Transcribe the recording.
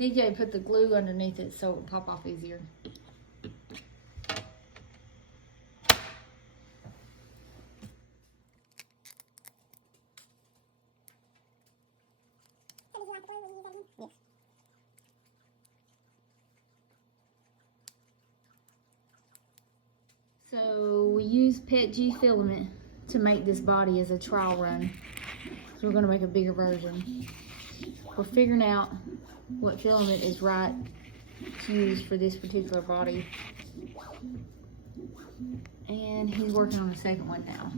DJ put the glue underneath it so it will pop off easier. Yes. So we use PETG filament to make this body as a trial run. So we're going to make a bigger version. We're figuring out what filament is right to use for this particular body. And he's working on the second one now.